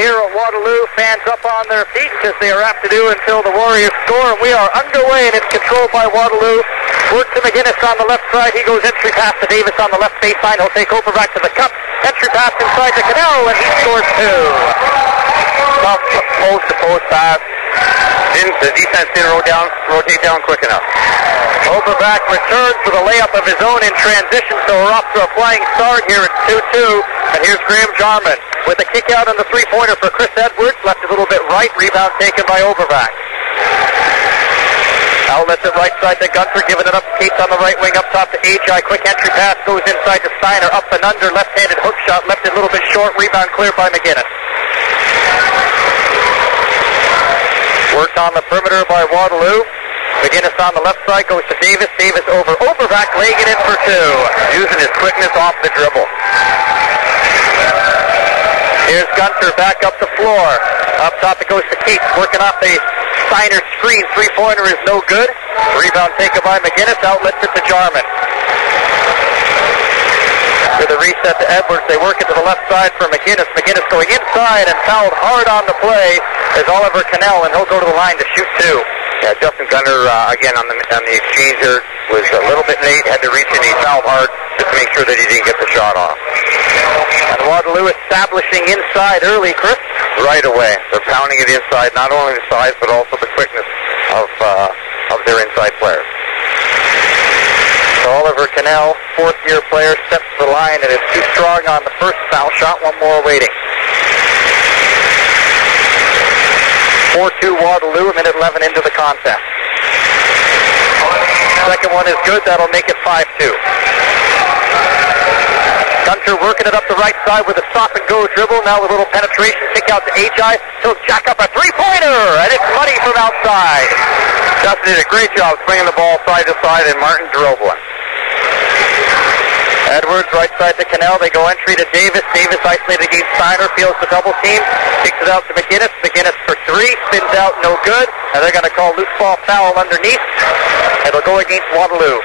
here at Waterloo. Fans up on their feet as they are apt to do until the Warriors score. And we are underway, and it's controlled by Waterloo. Work to McGinnis on the left side. He goes entry pass to Davis on the left baseline. He'll take over back to the cup. Entry pass inside to Cannell, and he scores two. Tough post-to-post pass. The defense didn't rotate down quick enough. Overback returns for the layup of his own in transition, so we're off to a flying start here at 2-2. And here's Graham Jarman with a kick out on the three-pointer for Chris Edwards. Left a little bit right. Rebound taken by Overback. Outlets it right side to Gunter, giving it up to Cates on the right wing, up top to Ajay. Quick entry pass goes inside to Steiner, up and under, left-handed hook shot, left it a little bit short, rebound cleared by McGinnis. Worked on the perimeter by Waterloo. McGinnis on the left side goes to Davis. Davis over Overback, laying it in for two. Using his quickness off the dribble. Here's Gunter back up the floor. Up top it goes to Cates, working off the Steiner screen. Three-pointer is no good. Rebound taken by McGinnis. Outlets it to Jarman. With a reset to Edwards, they work it to the left side for McGinnis. McGinnis going inside and fouled hard on the play is Oliver Cannell, and he'll go to the line to shoot two. Yeah, Justin Gunter, again, on the exchange here, was a little bit late, had to reach in, he fouled hard just to make sure that he didn't get the shot off. And Waterloo establishing inside early, Chris. Right away. They're pounding it inside, not only the size, but also the quickness of their inside players. So Oliver Cannell, fourth-year player, steps to the line and is too strong on the first foul shot. One more waiting. 4-2 Waterloo, a minute 11 into the contest. Second one is good. That'll make it 5-2. Gunter working it up the right side with a stop-and-go dribble. Now with a little penetration. Kick out to Ajay. He'll jack up a three-pointer, and it's money from outside. Justin did a great job swinging the ball side to side, and Martin drove one. Edwards, right side to Cannell. They go entry to Davis. Davis isolated against Steiner. Feels the double team. Kicks it out to McGinnis. McGinnis for three. Spins out, no good. And they're going to call loose ball foul underneath. It'll go against Waterloo.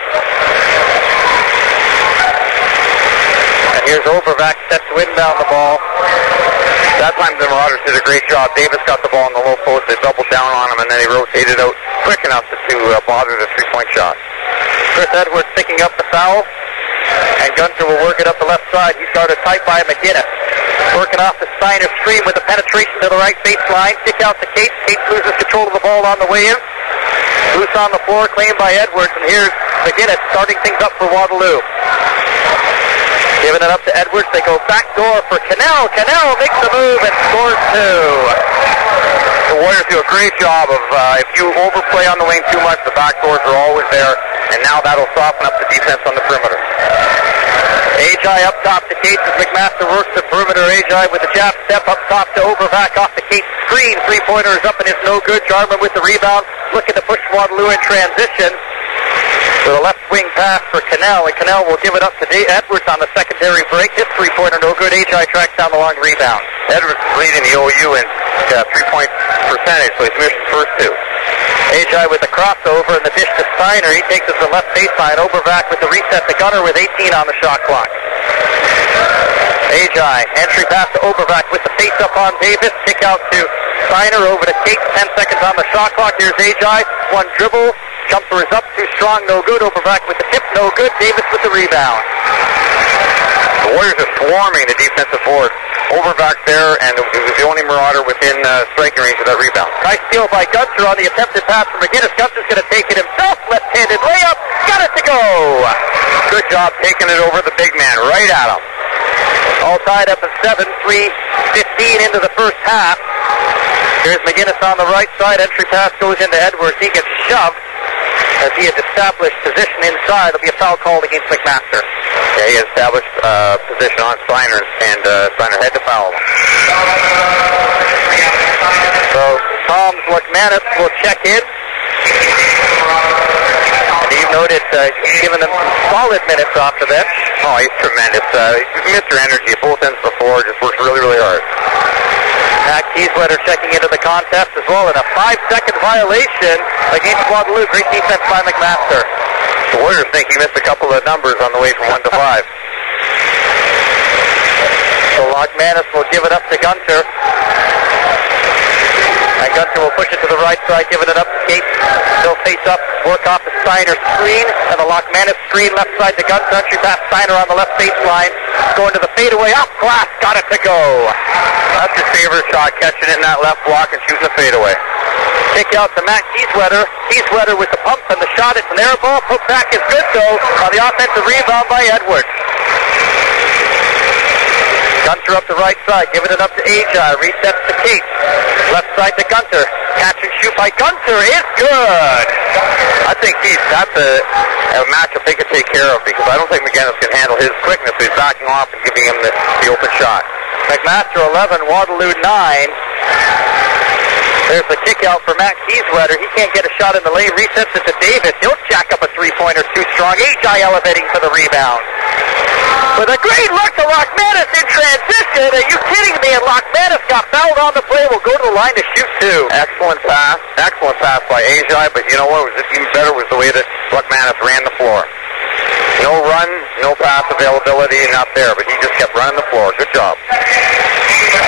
And here's Overback set to inbound the ball. That time the Marauders did a great job. Davis got the ball in the low post. They doubled down on him, and then they rotated out quick enough to bother the three-point shot. Chris Edwards picking up the foul. And Gunter will work it up the left side. He's guarded tight by McGinnis. Working off the Steiner screen with a penetration to the right baseline. Kick out to Cates. Cates loses control of the ball on the way in. Loose on the floor, claimed by Edwards. And here's McGinnis starting things up for Waterloo. Giving it up to Edwards. They go back door for Cannell. Cannell makes the move and scores two. The Warriors do a great job of, if you overplay on the wing too much, the back doors are always there. And now that'll soften up the defense on the perimeter. Ajay up top to Cates as McMaster works the perimeter. Ajay with the jab step up top to Overback off the Cates screen. Three-pointer is up and it's no good. Jarman with the rebound. Looking to push Waterloo in transition. With a left wing pass for Cannell. And Cannell will give it up to Edwards on the secondary break. His three-pointer no good. Ajay tracks down the long rebound. Edwards is leading the OU in three-point percentage, so he's missed the first two. Ajay with the crossover and the dish to Steiner. He takes it to the left baseline. Overback with the reset to Gunter with 18 on the shot clock. Ajay, entry pass to Overback with the face up on Davis. Kick out to Steiner over to Cates. 10 seconds on the shot clock. Here's Ajay. One dribble. Jumper is up. Too strong. No good. Overback with the tip. No good. Davis with the rebound. The Warriors are swarming the defensive board. Overback there, and it was the only Marauder within striking range of that rebound. Nice steal by Gunter on the attempted pass from McGinnis. Gunter's going to take it himself. Left-handed layup. Got it to go. Good job taking it over the big man, right at him. All tied up at 7, 3:15 into the first half. Here's McGinnis on the right side. Entry pass goes into Edwards. He gets shoved as he had established position inside. There'll be a foul called against McMaster. Yeah, he established position on Steiner, and Steiner had to foul him. So Tom Zlakmanis will check in. And you've noted he's given them solid minutes off the bench. Oh, he's tremendous. Mr. Energy at both ends of the floor, just works really, really hard. Matt Kieswetter checking into the contest as well, and a 5-second violation against Waterloo. Great defense by McMaster. The Warriors think he missed a couple of numbers on the way from 1 to 5. So Zlakmanis will give it up to Gunter. And Gunter will push it to the right side, giving it up to Cates. They'll face up, work off the Steiner screen, and the Lochmanis screen left side to Gunter. Entry pass Steiner on the left baseline. Going to the fadeaway, off glass, got it to go. That's his favorite shot, catching it in that left block and shooting the fadeaway. Kick out to Matt Kieswetter. Kieswetter with the pump and the shot. It's an air ball. Put back is good though on the offensive rebound by Edwards. Gunter up the right side, giving it up to Ajay. Resets to Cates. Left side to Gunter. Catch and shoot by Gunter is good. I think that's a matchup they could take care of because I don't think McGinnis can handle his quickness. He's backing off and giving him the open shot. McMaster 11, Waterloo 9. There's the kick out for Matt Kieswetter. He can't get a shot in the lane. Resets it to Davis. He'll jack up a three-pointer too strong. Ajay elevating for the rebound. With a great look to Lochmanis in transition. Are you kidding me? And Lochmanis got fouled on the play. Will go to the line to shoot two. Excellent pass by Ajay, but you know what was even better was the way that Lochmanis ran the floor. No run, no pass availability, not there, but he just kept running the floor. Good job.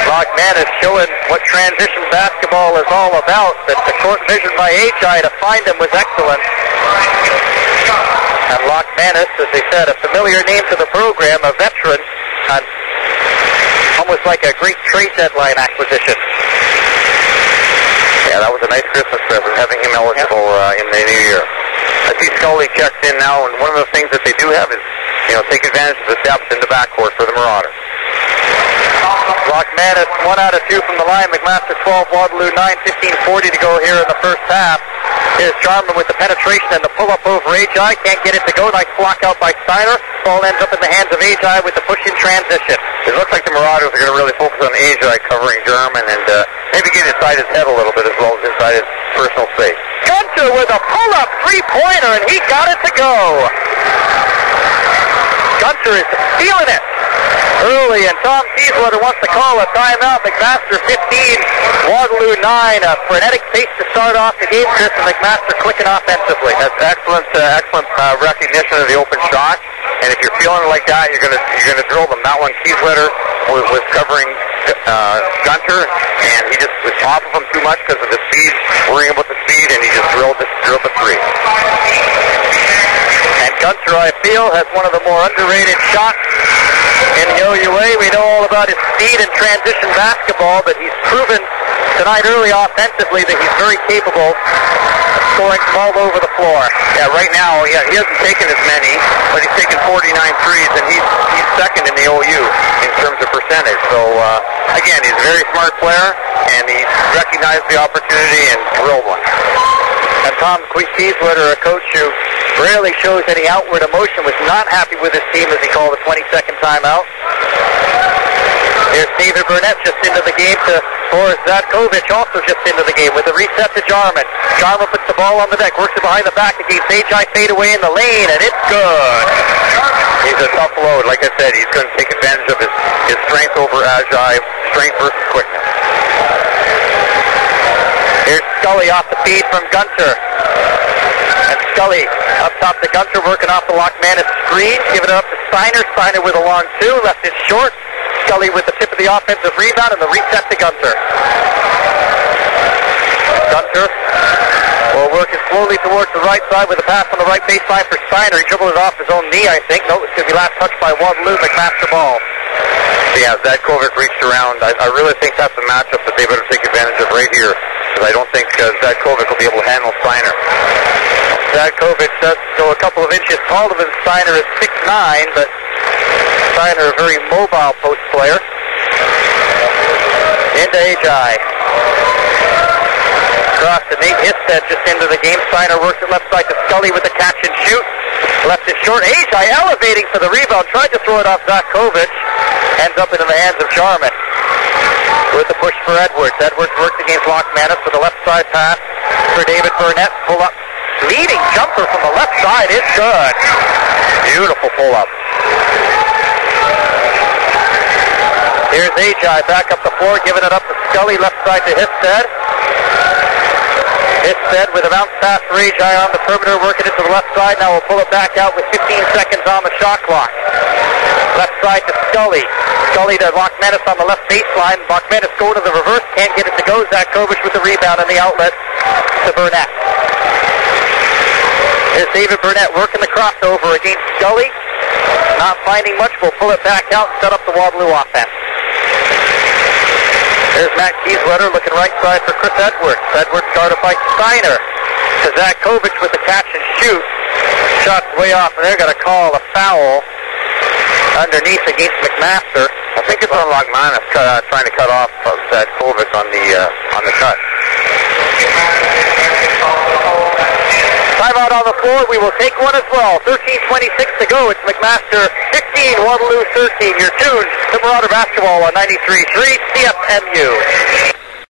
Lochmanis showing what transition basketball is all about. That the court vision by Ajay to find him was excellent. And Lochmanis, as they said, a familiar name to the program, a veteran, and almost like a great trade deadline acquisition. Yeah, that was a nice Christmas present, having him eligible in the new year. I see Scully checked in now, and one of the things that they do have is, take advantage of the depth in the backcourt for the Marauders. Lochmanis 1 out of 2 from the line. McMaster 12, Waterloo 9, 15:40 to go here in the first half. Here's Jarman with the penetration and the pull-up over Ajay. Can't get it to go. Nice block out by Steiner. Ball ends up in the hands of Ajay with the push in transition. It looks like the Marauders are going to really focus on Ajay covering Jarman and maybe get inside his head a little bit as well as inside his personal space. Gunter with a pull-up three-pointer, and he got it to go. Gunter is feeling it early, and Tom Kieswetter wants to call a timeout. McMaster 15, Waterloo 9. A frenetic pace to start off the game, Chris, and McMaster clicking offensively. That's excellent recognition of the open shot. And if you're feeling like that, you're gonna drill them. That one, Kieswetter was covering Gunter, and he just was off of him too much because of the speed, worrying about the speed, and he just drilled the three. And Gunter, I feel, has one of the more underrated shots in the OUA. We know all about his speed and transition basketball, but he's proven tonight early offensively that he's very capable of scoring from all over the floor. Yeah, right now, he hasn't taken as many, but he's taken 49 threes, and he's second in the OU in terms of percentage. So, again, he's a very smart player, and he recognized the opportunity and drilled one. And Tom Kieswetter, a coach who rarely shows any outward emotion, was not happy with his team as he called a 20-second timeout. Here's David Burnett just into the game to Boris Zatkovich, also just into the game with a reset to Jarman. Jarman puts the ball on the deck, works it behind the back against Ajay, fade away in the lane, and it's good. He's a tough load. Like I said, he's going to take advantage of his strength over Ajay, strength versus quickness. Here's Scully off the feed from Gunter. And Scully up top to Gunter, working off the Lochmanis screen, giving it up to Steiner. Steiner with a long two, left it short. Scully with the tip of the offensive rebound and the reset to Gunter. Gunter will work it slowly towards the right side with a pass on the right baseline for Steiner. He dribbled it off his own knee, I think. No, it's going to be last touched by Waterloo. McMaster ball. Yeah, Zatkovich reached around. I really think that's a matchup that they better take advantage of right here, because I don't think Zatkovich will be able to handle Steiner. Zatkovich does go a couple of inches taller than Steiner at 6'9", but Steiner a very mobile post player. Into Ajay. Across to Nate Histed just into the game. Steiner works it left side to Scully with the catch and shoot. Left it short. Ajay elevating for the rebound. Tried to throw it off Zatkovich. Ends up into the hands of Jarman. With the push for Edwards. Edwards works against Lochmanis with a left side pass for David Burnett. Pull up. Leading jumper from the left side. It's good. Beautiful pull up. Here's Ajay back up the floor, giving it up to Scully, left side to Histed. Histed with a bounce pass for Ajay on the perimeter, working it to the left side. Now we'll pull it back out with 15 seconds on the shot clock. Left side to Scully. Scully to Lochmanis on the left baseline. Lochmanis go to the reverse, can't get it to go. Zatkovich with the rebound in the outlet to Burnett. Here's David Burnett working the crossover against Scully. Not finding much. We'll pull it back out and set up the Waterloo offense. There's Matt Kieswetter looking right side for Chris Edwards. Edwards guarded by Steiner. Kazakovic with the catch and shoot. Shot's way off, and they're going to call a foul underneath against McMaster. I think it's on Logmanis trying to cut off Zakovic on the cut. Timeout on the floor. We will take one as well. 13:26 to go. It's McMaster 16, Waterloo 13. You're tuned to Marauder Basketball on 93.3 CFMU.